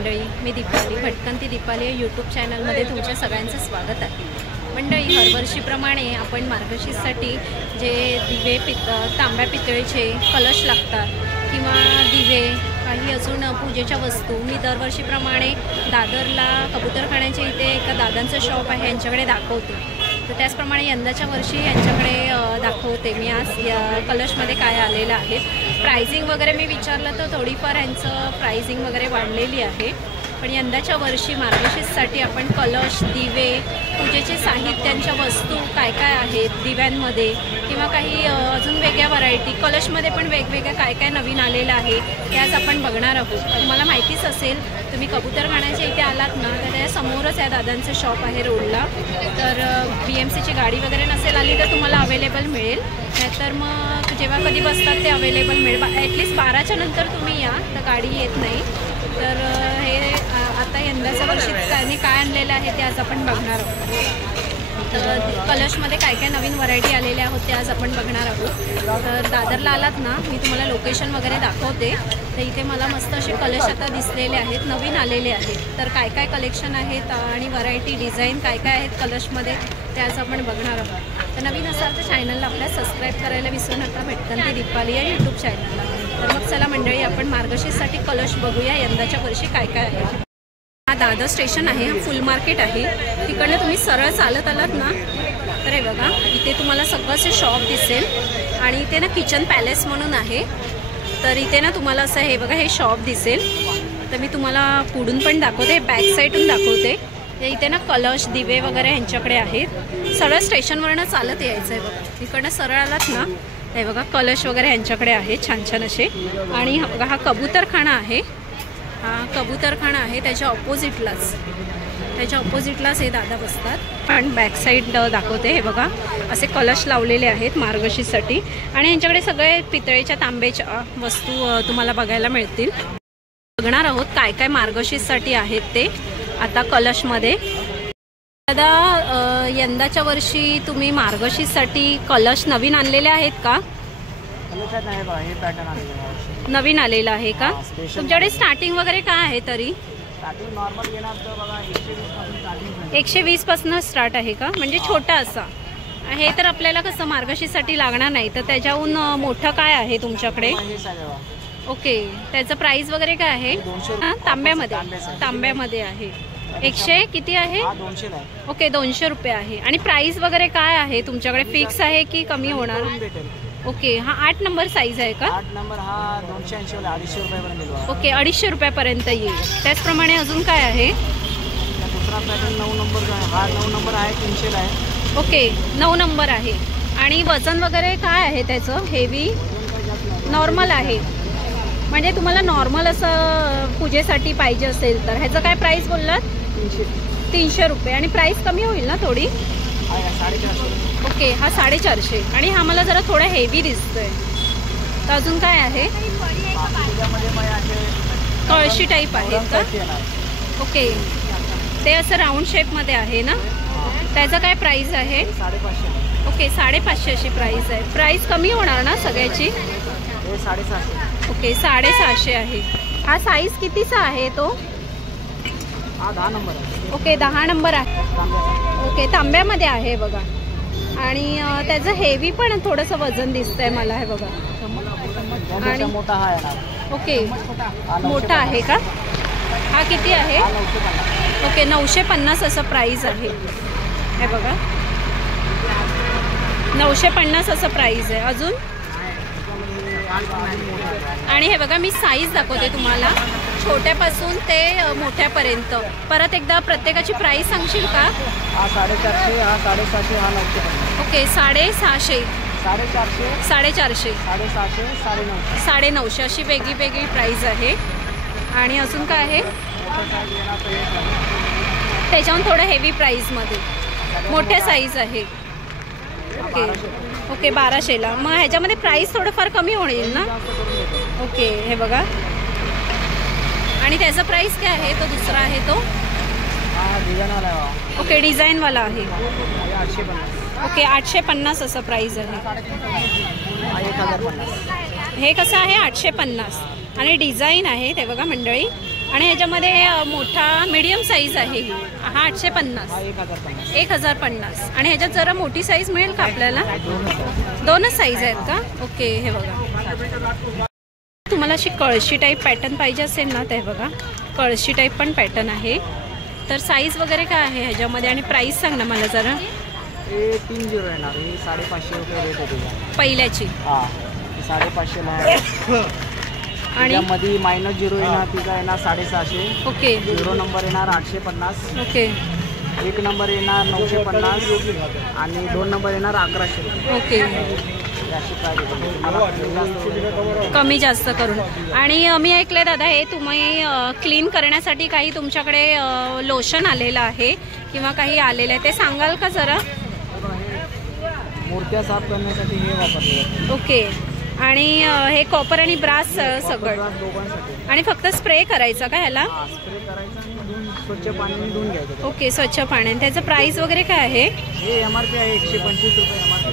मंडळी, मी दीपाली, भटकंती दीपाली या यूट्यूब चॅनलमध्ये तुमच्या सगळ्यांचं स्वागत आहे। मंडळी, हरवर्षीप्रमाणे आपण मार्गशीर्षसाठी जे दिवे तांब्या पितळेचे कलश लागतात किंवा दिवे काही अजून पूजेच्या वस्तू मी दरवर्षीप्रमाणे दादरला कबूतरखान्याच्या इथे एका दादांचं शॉप आहे यांच्याकडे दाखवते। तर त्याचप्रमाणे यंदाच्या वर्षी यांच्याकडे दाखवते मी आज या कलशमध्ये काय आलेलं आहे। प्राइसिंग वगैरे मी विचारलं तर थोडीफार यांचं प्राइसिंग वगैरे वाढलेली आहे, पण यंदाच्या वर्षी मार्गशीर्षसाठी आपण कलश, दिवे, पूजेचे साहित्यांच्या वस्तू काय काय आहेत दिव्यांमध्ये किंवा काही अजून वेगळ्या व्हरायटी कलशमध्ये पण वेगवेगळ्या काय काय नवीन आलेलं आहे ते आज आपण बघणार आहोत। तुम्हाला माहितीच असेल, तुम्ही कबूतरखान्याच्या इथे आलात ना तर त्या समोरच या दादांचं शॉप आहे रोडला। तर BMCची गाडी वगैरे नसेल आली तर तुम्हाला अवेलेबल मिळेल, नाहीतर मग जेव्हा कधी बसतात ते अवेलेबल मिळेल। ॲटलिस्ट 12च्या नंतर तुम्ही या, तर गाडी येत नाही। तर हे आता यंदाच्या वर्षी त्यांनी काय आणलेलं आहे ते आज आपण बघणार आहोत। तर कलशमध्ये काय काय नवीन व्हरायटी आलेल्या आहोत ते आज आपण बघणार आहोत। तर दादरला आलात ना, मी तुम्हाला लोकेशन वगैरे दाखवते। तर इथे मला मस्त असे कलश आता दिसलेले आहेत, नवीन आलेले आहेत। तर काय काय कलेक्शन आहेत आणि व्हरायटी डिझाईन काय काय आहेत कलशमध्ये ते आज आपण बघणार आहोत। तर नवीन असाल तर चॅनलला आपल्या सबस्क्राईब करायला विसरू नका, भटकंती दीपाली या यूट्यूब चॅनलला। तर मग चला मंडळी, आपण मार्गशीर्षसाठी कलश बघूया यंदाच्या वर्षी काय काय आहे। हा दादर स्टेशन आहे, फुल मार्केट आहे। तिकडनं तुम्ही सरळ चालत आलात ना तर हे बघा, इथे तुम्हाला सगळंच शॉप दिसेल आणि इथे ना किचन पॅलेस म्हणून आहे। तर इथे ना तुम्हाला असं हे बघा, हे शॉप दिसेल। तर मी तुम्हाला पुढून पण दाखवते, बॅक साईडून दाखवते। इथे ना कलश, दिवे वगैरे यांच्याकडे आहेत। सरळ स्टेशनवरनं चालत यायचं आहे बघा, इकडनं सरळ आलात ना हे बघा, कलश वगैरे यांच्याकडे आहेत छान छान असे। आणि बघा, हा कबूतरखाना आहे, हा कबूतरखाना आहे, त्याच्या ऑपोजिटलाच हे दादा बसतात। पण बॅक साईड दाखवते, हे बघा असे कलश लावलेले आहेत मार्गशीर्षसाठी। आणि यांच्याकडे सगळे पितळेच्या, तांब्याच्या वस्तू तुम्हाला बघायला मिळतील। बघणार आहोत काय काय मार्गशीर्षसाठी आहेत ते आता कलशमध्ये। दादा, यंदाच्या वर्षी तुम्ही मार्गशीर्षसाठी कलश नवीन आणलेले आहेत का? नवीन आलेला आहे का? तुमच्याकडे स्टार्टिंग वगैरे काय आहे तरी? 120 पासून स्टार्ट आहे का? म्हणजे छोटा असा हे तर आपल्याला कसं मार्गशीर्षसाठी लागणार नाही, तर त्याच्याहून मोठं काय आहे तुमच्याकडे? ओके, त्याचं प्राइस वगैरे काय आहे? तांब्यामध्ये आहे। 100 किती आहे? ओके, 200 रुपये आहे। आणि प्राइस वगैरे काय आहे तुमच्याकडे? फिक्स आहे की कमी होणार? ओके, हा 8 नंबर साईज आहे का? 8 नंबर हा 280 वाला 250 रुपयापर्यंत। ओके, 250 रुपयापर्यंत येईल। त्याचप्रमाणे अजून काय आहे? दुसरा पॅटर्न 9 नंबर हा 9 नंबर आहे, 300 आहे। ओके, 9 नंबर आहे। आणि वजन वगैरे काय आहे त्याचं? हेवी, नॉर्मल आहे? म्हणजे तुम्हाला नॉर्मल असं पूजेसाठी पाहिजे असेल तर ह्याचं काय प्राइस बोललात? 300 रुपये। आणि प्राइस कमी होईल ना थोडी? 450। ओके, हा 450। आणि हा मला जरा थोडा हेवी दिसतोय। तर अजून काय आहे? कळशी टाईप आहे का? ओके, ते असं राऊंड शेपमध्ये आहे ना? त्याचं काय प्राइस आहे? 550। ओके, 550 अशी प्राइस आहे। प्राइस कमी होणार ना सगळ्याची? 750। ओके, 750 आहे। हा साईज कितीचा आहे तो? हा 10 नंबर आहे। ओके, 10 नंबर आहे। ओके, तांब्यामध्ये आहे बघा। आणि त्याचं हेवी पण थोडंसं वजन दिसतंय मला, हे बघा। आणि मोठा आहे। ओके, मोठा आहे का? हा किती आहे? ओके, 950 असं प्राइस आहे, हे बघा। 950 असं प्राइस आहे। अजून? आणि हे बघा, मी साईज दाखवते तुम्हाला, छोट्यापासून ते मोठ्यापर्यंत। परत एकदा प्रत्येकाची प्राइस सांगशील का? हा 450, हा 750, हा 950। ओके, 650, 450, 450, 750, 950 अशी वेगळी वेगळी प्राइस आहे। आणि अजून काय आहे? त्याच्याहून थोडं हेवी प्राइसमध्ये मोठ्या साईज आहे। ओके, ओके, 1200ला। मग ह्याच्यामध्ये प्राइस थोडंफार कमी होईल ना? ओके, हे बघा। आणि त्याचा प्राइस काय आहे? तो दुसरा आहे तो? ओके, डिझाईनवाला आहे। ओके, 850 असं प्राइस आहे। हे कसं आहे? 850। आणि डिझाईन आहे ते बघा मंडळी, आणि ह्याच्यामध्ये मोठा मीडियम साईज आहे ही, हा 850, 1050. आणि ह्याच्यात जरा मोठी साईज मिळेल का आपल्याला? दोनच साईज आहेत का? ओके, हे बघा. तुम्हाला अशी कळशी टाईप पॅटर्न पाहिजे असेल ना, ते बघा कळशी टाईप पण पॅटर्न आहे. तर साईज वगैरे काय आहे ह्याच्यामध्ये आणि प्राईस सांग ना मला जरा. हे 30 येणार, हे 550 रुपये रेट आहे पहिल्याची. हां, 550 आणि मध्ये -0 येणार, तिचा येणार 650. ओके. 0 नंबर येणार 850. ओके. 1 नंबर येणार 950 आणि 2 नंबर येणार 1100. ओके. कमी जास्त करून. आणि मी ऐकलंय दादा, हे तुम्ही क्लीन करण्यासाठी काही तुमच्याकडे लोशन आलेलं आहे किंवा काही आलेलं आहे, ते सांगाल का जरा? मूर्त्या साफ करण्यासाठी हे वापरले जाते. ओके. आणि हे कॉपर आणि ब्रास सगळं, आणि फक्त स्प्रे करायचा का ह्याला? स्प्रे करायचा आणि स्वच्छ पाण्याने धुवून घ्यायचं. ओके, स्वच्छ पाण्याने. त्याचं प्राइस वगैरे काय आहे? हे MRP आहे 125 रुपये MRP.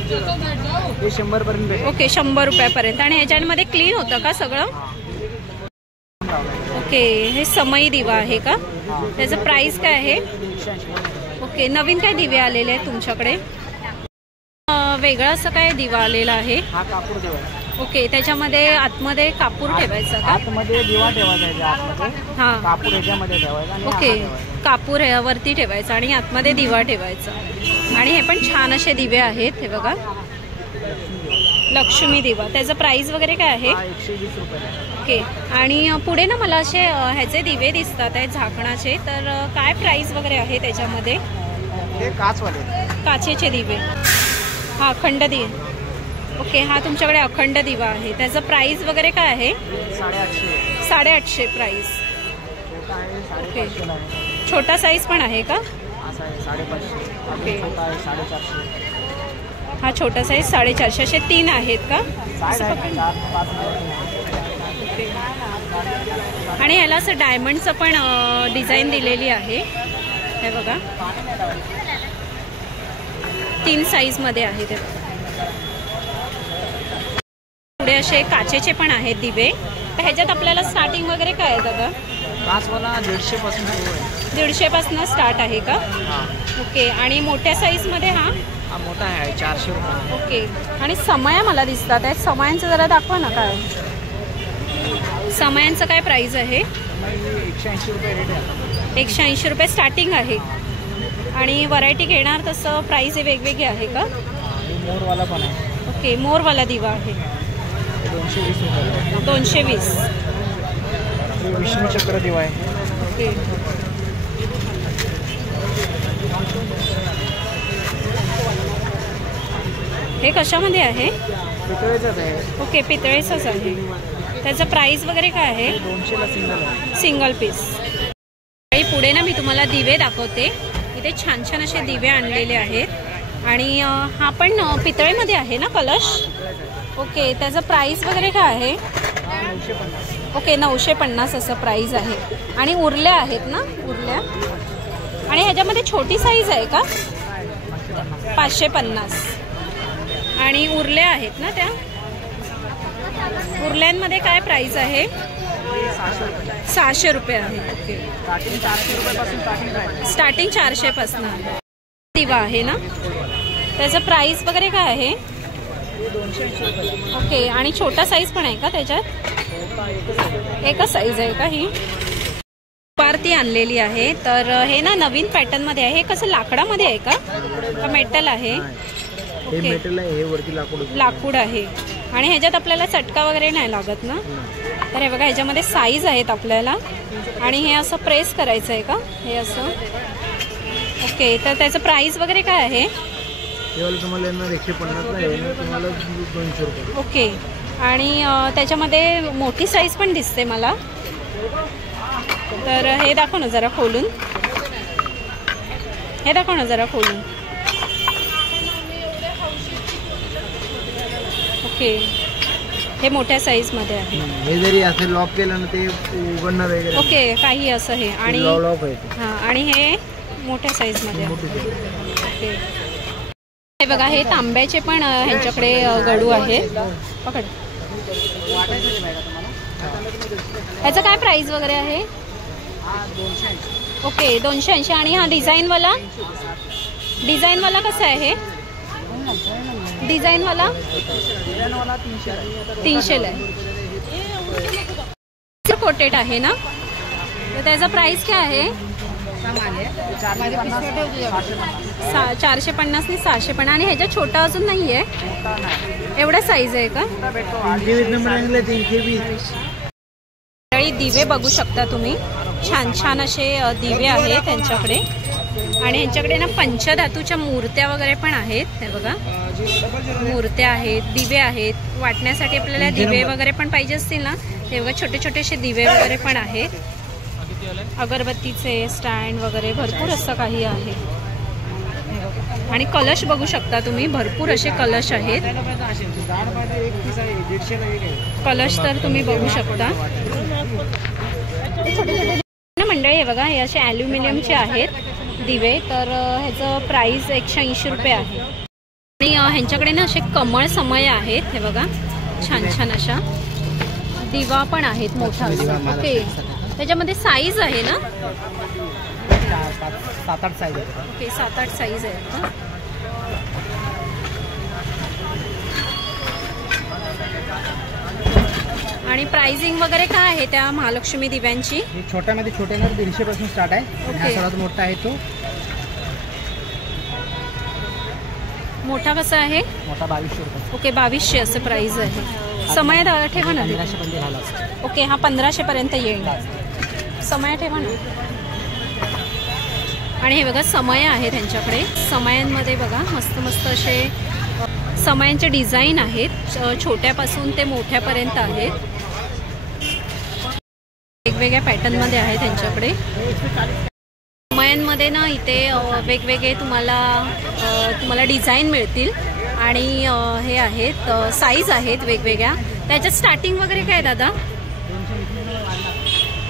हे 100 पर्यंत भेटेल. ओके, 100 रुपयापर्यंत. आणि ह्याच्यामध्ये क्लीन होतं का सगळं? ओके. हे समई दिवा आहे का? त्याचं प्राइस काय आहे? ओके. नवीन काय दिवे आलेले आहेत तुमच्याकडे? वेगळा असं काय दिवा आलेला आहे? हा कापूर दिवा. ओके. त्याच्यामध्ये आतमध्ये कापूर ठेवायचा का? आतमध्ये दिवा ठेवायचा. हा, कापूर ह्याच्यामध्ये ठेवायचा. ओके. कापूर वरती ठेवायचा आणि आतमध्ये दिवा ठेवायचा. आणि हे पण छान असे दिवे आहेत, हे बघा, लक्ष्मी दिवा. त्याचं प्राइस वगैरे काय आहे? 120 रुपये. ओके. आणि पुढे ना मला असे ह्याचे दिवे दिसतात आहेत झाकणाचे, तर काय प्राइस वगैरे आहे त्याच्यामध्ये? हे काचवाले, काचेचे दिवे. हा, अखंड दिवे. ओके. हा तुमच्याकडे अखंड दिवा आहे. त्याचं प्राइस वगैरे काय आहे? 850. 850 प्राइस. ओके. छोटा साईज पण आहे का? 550. ओके. 450. हा छोटा साईज 450. असे 3 आहेत का? ओके. आणि ह्याला असं डायमंडचं पण डिझाईन दिलेली आहे, हे बघा. 3 साईजमध्ये आहे ते. पुढे असे काचेचे पण आहेत दिवे. तर ह्याच्यात आपल्याला स्टार्टिंग वगैरे काय आहे दादा? काचवाला 150 पासून सुरू आहे. 150 पासून स्टार्ट आहे का? ओके. आणि मोठ्या साईजमध्ये हा मोठा आहे 400 रुपये. ओके. आणि समया मला दिसतात आहेत, समयांचं जरा दाखवा ना. काय समयांचं काय प्राइस आहे? 180 रुपये रेट आहे. 180 रुपये स्टार्टिंग आहे. आणि व्हरायटी घेणार तसं प्राइस हे वेगवेगळे आहे का? मोरवाला पण आहे. ओके. मोरवाला दिवा आहे 220 रुपये. 220. विष्णू चक्र दिवा आहे. ओके. हे कशामध्ये आहे? पितळेचंच आहे. ओके, पितळेचंच आहे. त्याचं प्राइस वगैरे काय आहे? 200 ला सिंगल आहे. Single piece. आणि पुढे ना मी तुम्हाला दिवे दाखवते. इथे छान छान असे दिवे आणलेले आहेत. आणि हा पण पितळेमध्ये आहे ना कलश? ओके. त्याचं प्राइस वगैरे काय आहे? 950. ओके, 950 असं प्राइस आहे. आणि उरल्या आहेत ना? उरल्या. आणि ह्याच्यामध्ये छोटी साईज आहे का? 550. आणि उरल्या आहेत ना त्या? उरल्यांमध्ये काय प्राइस आहे? 600 रुपये आहे. ओके. स्टार्टिंग 400 पासून आहे. दिवा आहे ना? त्याचं प्राइस वगैरे काय आहे? 280 रुपये. ओके. आणि छोटा साईज पण आहे का त्याच्यात? एकच साईज आहे का ही? पारती आणलेली आहे. तर हे ना नवीन पॅटर्नमध्ये आहे. हे कसं लाकडामध्ये आहे का मेटल आहे? हे मेटल आहे, हे वरती लाकूड आहे. आणि ह्याच्यात आपल्याला चटका वगैरे नाही लागत ना? तर हे बघा, ह्याच्यामध्ये साईज आहेत आपल्याला. आणि हे असं प्रेस करायचं आहे का? हे असं. ओके. तर त्याचं प्राइस वगैरे काय आहे? तुम्हाला 150 आहे, तुम्हाला 200 रुपये. ओके. आणि त्याच्यामध्ये मोठी साईज पण दिसते मला. तर हे दाखव ना जरा खोलून. हे दाखव ना जरा खोलून. ओके. हे मोठ्या साईजमध्ये आहे. हे जरी असं लॉक केलं ना ते उघडणार वगैरे. ओके. काही असं हे. आणि लॉक आहे. हां. आणि हे मोठ्या साईजमध्ये आहे. ओके. हे बघा, हे तांब्याचे पण ह्यांच्याकडे गडू आहे. पकड. ह्याचं काय प्राइस वगैरे आहे? ओके 280. आणि हा डिझाईनवाला कसा आहे? डिझाईनवाला 300 आहे. कोटेड आहे ना, तर त्याचा प्राइस काय आहे? 450 नि 650. आणि ह्याच्या छोटा अजून नाही आहे, एवढा साईज आहे का? दिवे बघू शकता तुम्ही, छान छान असे दिवे आहेत त्यांच्याकडे. आणि ह्यांच्याकडे ना पंचधातूच्या मूर्त्या वगैरे पण आहेत. हे बघा, मूर्त्या आहेत, दिवे आहेत. वाटण्यासाठी आपल्याला दिवे वगैरे पण पाहिजे असतील ना, ते बघा छोटे छोटे असे दिवे वगैरे पण आहेत. अगरबत्तीचे स्टँड वगैरे भरपूर असं काही आहे. आणि कलश बघू शकता तुम्ही, भरपूर असे कलश आहेत. कलश तर तुम्ही बघू शकता. मंडळी हे बघा, हे असे ॲल्युमिनियमचे आहेत दिवे. तर ह्याचं प्राइस 180 रुपये आहे. आणि ह्यांच्याकडे ना असे कमळ समय आहेत. हे बघा, छान छान अशा दिवा पण आहेत मोठा. ओके, त्याच्यामध्ये साईज आहे ना? 7-8 साईज आहे. ओके, 7-8 साईज आहेत का? आणि प्राइसिंग वगैरे काय आहे त्या महालक्ष्मी दिव्यांची? छोट्यामध्ये छोटे ना 150 पासून स्टार्ट आहे. ओके. सर्वात मोठा आहे तो. मोठा कसा आहे? मोठा 2200 रुपये. ओके, 2200 असं प्राइस आहे. समय ठेवा ना. 1500 पर्यंत झाला. ओके, हा 1500 पर्यंत येईल. समय ठेवा ना. आणि हे बघा, समय आहे त्यांच्याकडे. समयांमध्ये बघा मस्त मस्त असे समयांचे डिझाईन आहेत, छोट्यापासून ते मोठ्यापर्यंत आहेत. वेगवेगळ्या पॅटर्नमध्ये आहे त्यांच्याकडे. समयांमध्ये ना इथे वेगवेगळे तुम्हाला डिझाईन मिळतील. आणि हे आहेत साईज आहेत वेगवेगळ्या. त्याच्यात स्टार्टिंग वगैरे काय दादा?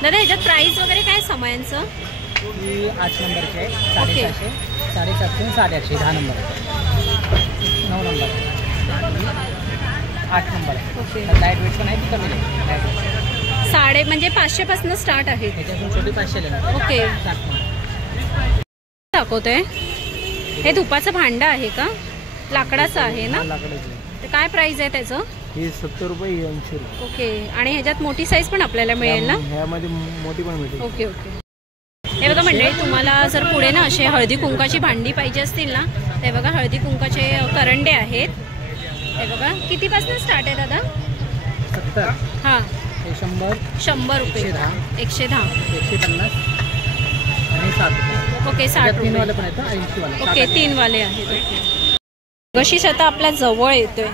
ह्याच्यात प्राइस वगैरे काय समयांचं? 8 नंबरचे आहे. 750, 750, 850. 10 number, 9 number, 8 number. Okay, light weight पण आहे की कमी नाही? साडे म्हणजे 500 पासून स्टार्ट आहे. त्याच्यातून छोटी 500 लेणार. ओके, दाखवते. हे धुपाचं भांडं आहे का? लाकडाचं आहे ना? लाकडाचं. काय प्राइस आहे त्याचं? हे 70 रुपये, 80 रुपये. ओके, आणि ह्याच्यात मोठी साईज पण आपल्याला मिळेल ना? ह्यामध्ये मोठी पण मिळेल. Okay okay. हे बघा मंडळी, तुम्हाला जर पुढे ना असे हळदी कुंकाची भांडी पाहिजे असतील ना, ते बघा हळदी कुंकाचे करंडे आहेत. हे बघा, कितीपासून स्टार्ट आहे दादा? 70. हां, हे 100 रुपये. 110, 110, 150 आणि 60. ओके, 60 3 रुपये. वाले पण आहेत. 80 वाले. ओके, 3 वाले आहेत. ओके. गशीश आता आपल्या जवळ येतोय,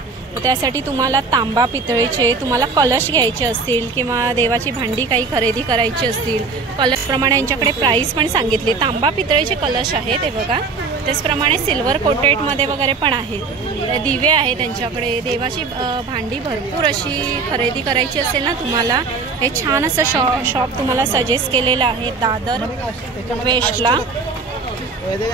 त्यासाठी तुम्हाला तांबा पितळेचे तुम्हाला कलश घ्यायचे असतील किंवा देवाची भांडी काही खरेदी करायची असतील, कलशप्रमाणे यांच्याकडे प्राईस पण सांगितली. तांबा पितळेचे कलश आहेत हे बघा. त्याचप्रमाणे सिल्वर कोटेडमध्ये वगैरे पण आहेत. दिवे आहेत त्यांच्याकडे. देवाची भांडी भरपूर अशी खरेदी करायची असेल ना तुम्हाला, हे छान असं शॉप तुम्हाला सजेस्ट केलेलं आहे.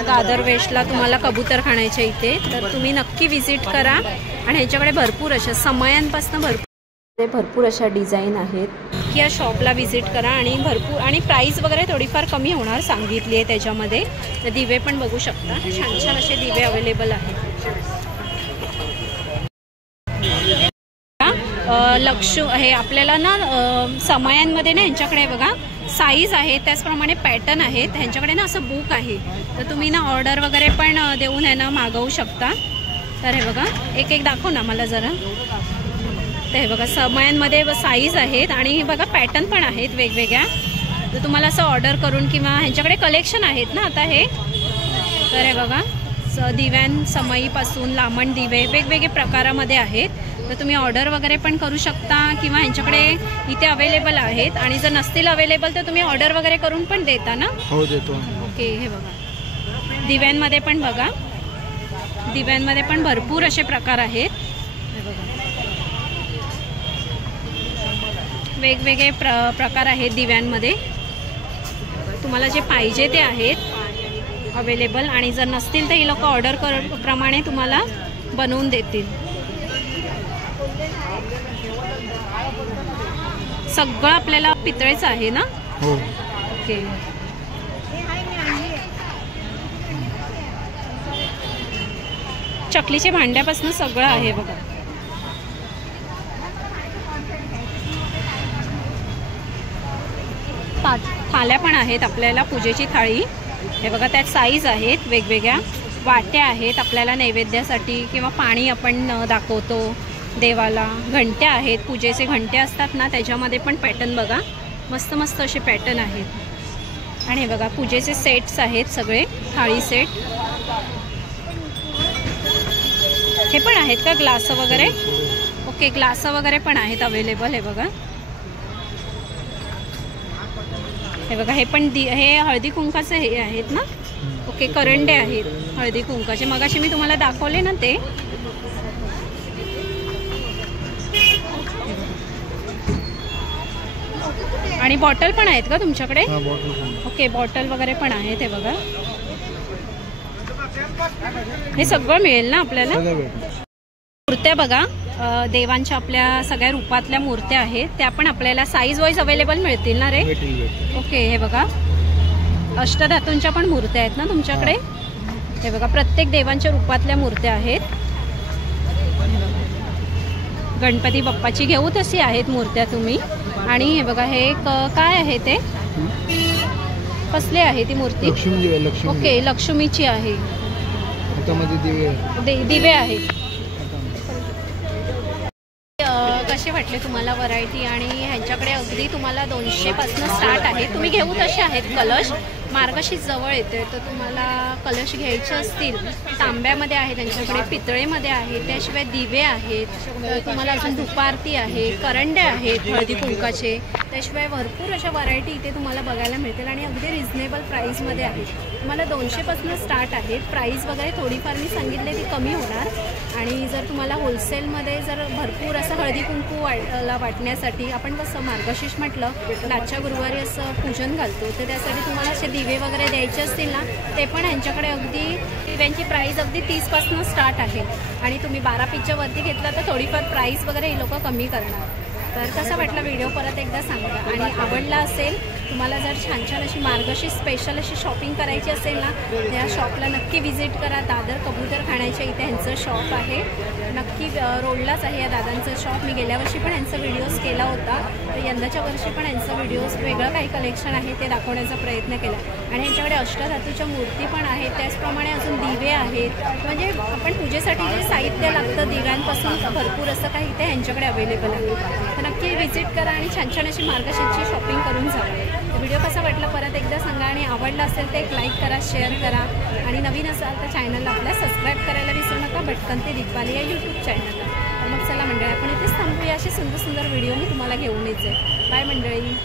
दादर वेस्टला तुम्हाला कबूतरखान्याच्या इथे, तर तुम्ही नक्की व्हिजिट करा. आणि ह्याच्याकडे भरपूर अशा समयांपासून भरपूर अशा डिझाईन आहेत. या शॉपला व्हिजिट करा आणि भरपूर आणि प्राईस वगैरे थोडीफार कमी होणार सांगितली आहे त्याच्यामध्ये. तर दिवे पण बघू शकता, छान छान असे दिवे अवेलेबल आहेत. हे आपल्याला ना समयांमध्ये ना यांच्याकडे बघा साईज आहे, त्याचप्रमाणे पॅटर्न आहेत. ह्यांच्याकडे ना असं बुक आहे, तर तुम्ही ना ऑर्डर वगैरे पण देऊन आहे ना मागवू शकता. तर हे बघा, एक एक दाखव ना मला जरा. तर हे बघा, समयांमध्ये साईज आहेत आणि बघा पॅटर्न पण आहेत वेगवेगळ्या. तर तुम्हाला असं ऑर्डर करून किंवा ह्यांच्याकडे कलेक्शन आहेत ना आता हे. तर हे बघा, समईपासून लांबण दिवे वेगवेगळे प्रकारामध्ये आहेत. तर तुम्ही ऑर्डर वगैरे पण करू शकता किंवा ह्यांच्याकडे इथे अवेलेबल आहेत. आणि जर नसतील अवेलेबल तर तुम्ही ऑर्डर वगैरे करून पण देता ना? हो, देतो. ओके, हे बघा, दिव्यांमध्ये पण बघा, दिव्यांमध्ये पण भरपूर असे प्रकार आहेत. हे बघा, वेगवेगळे प्रकार आहेत दिव्यांमध्ये. तुम्हाला जे पाहिजे ते आहेत अवेलेबल. आणि जर नसतील तर ही लोक ऑर्डर प्रमाणे तुम्हाला बनवून देतील. सगळं आपल्याला पितळेचं आहे ना? हो. ओके. चकलीच्या भांड्यापासून सगळं आहे बघा. थाल्या पण आहेत आपल्याला, पूजेची थाळी. हे बघा त्यात साईज आहेत वेगवेगळ्या. वाट्या आहेत आपल्याला नैवेद्यासाठी किंवा पाणी आपण दाखवतो देवाला. घंट्या आहेत, पूजेचे घंटे असतात ना त्याच्यामध्ये पण पॅटर्न बघा, मस्त मस्त असे पॅटर्न आहेत. आणि हे बघा पूजेचे सेट्स आहेत सगळे, थाळी सेट. हे पण आहेत का ग्लास वगैरे? ओके, ग्लास वगैरे पण आहेत अवेलेबल. हे बघा, हे बघा हे पण हे हळदी कुंकाचे हे आहेत ना. ओके, करंडे आहेत हळदी कुंकाचे. मगाशी मी तुम्हाला दाखवले ना ते. आणि बॉटल पण आहेत का तुमच्याकडे? ओके, बॉटल वगैरे पण आहेत. हे बघा, हे सगळं मिळेल ना आपल्याला. मूर्त्या बघा, देवांच्या आपल्या सगळ्या रूपातल्या मूर्त्या आहेत, त्या पण आपल्याला साईज वाईज अवेलेबल मिळतील ना रे? ओके, हे बघा अष्टधातूंच्या पण मूर्त्या आहेत ना तुमच्याकडे. हे बघा प्रत्येक देवांच्या रूपातल्या मूर्त्या आहेत. गणपती बाप्पाची घेऊ तशी आहेत मूर्त्या तुम्ही. आणि हे बघा हे काय आहे ते, कसले आहे ती मूर्ती? ओके, लक्ष्मीची आहे. दिवे आहेत. कसे वाटले तुम्हाला व्हरायटी? आणि ह्यांच्याकडे अगदी तुम्हाला 200 पासून स्टार्ट आहे. तुम्ही घेऊ तसे आहेत. कलश मार्गशीर्ष जवळ येते तर तुम्हाला कलश घ्यायचे असतील, तांब्यामध्ये आहे त्यांच्याकडे, पितळेमध्ये आहे. त्याशिवाय दिवे आहेत, तुम्हाला अजून धुपारती आहे, करंडे आहेत हळदी कुंकाचे. त्याशिवाय भरपूर अशा व्हरायटी इथे तुम्हाला बघायला मिळतील आणि अगदी रिझनेबल प्राईसमध्ये आहेत. तुम्हाला 200 पासून स्टार्ट आहेत. प्राईस वगैरे थोडीफार मी सांगितले ती कमी होणार. आणि जर तुम्हाला होलसेलमध्ये जर भरपूर असं हळदी कुंकू वाटण्यासाठी, आपण कसं मार्गशीर्ष म्हटलं लाटच्या गुरुवारी असं पूजन घालतो, तर त्यासाठी तुम्हाला असे दिवे वगैरे द्यायचे असतील ना, ते पण यांच्याकडे अगदी दिव्यांची प्राईस अगदी 30 पासून स्टार्ट आहे. आणि तुम्ही 12 पीसच्या वरती घेतला तर थोडीफार प्राईस वगैरे हे लोक कमी करणार. तर कसा वाटला व्हिडिओ परत एकदा सांगा. आणि आवडला असेल तुम्हाला, जर छान छान अशी मार्गशीर्ष स्पेशल अशी शॉपिंग करायची असेल ना, या शॉपला नक्की व्हिजिट करा. दादर कबूतर खाण्याच्या इथे ह्यांचं शॉप आहे. नक्की रोडलाच आहे या दादांचं शॉप. मी गेल्या वर्षी पण ह्यांचा व्हिडिओज केला होता, तर यंदाच्या वर्षी पण ह्यांचं व्हिडिओज वेगळं काही कलेक्शन आहे ते दाखवण्याचा प्रयत्न केला. आणि ह्यांच्याकडे अष्टधातूच्या मूर्ती पण आहेत, त्याचप्रमाणे अजून दिवे आहेत. म्हणजे आपण पूजेसाठी जे साहित्य लागतं दिव्यांपासून भरपूर असं काही ते ह्यांच्याकडे अवेलेबल आहे. तर नक्की व्हिजिट करा आणि छान छान अशी मार्गशीर्षची शॉपिंग करून जावा. तर व्हिडिओ कसा वाटला परत एकदा सांगा. आणि आवडला असेल तर एक लाईक करा, शेअर करा. आणि नवीन असाल तर चॅनलला आपल्या सबस्क्राईब करायला विसरू नका, भटकन ते दीपाली या यूट्यूब चॅनलला. तर मग चला मंडळी, आपण इथेच थांबूया. असे सुंदर सुंदर व्हिडिओ मी तुम्हाला घेऊन येते. बाय मंडळी.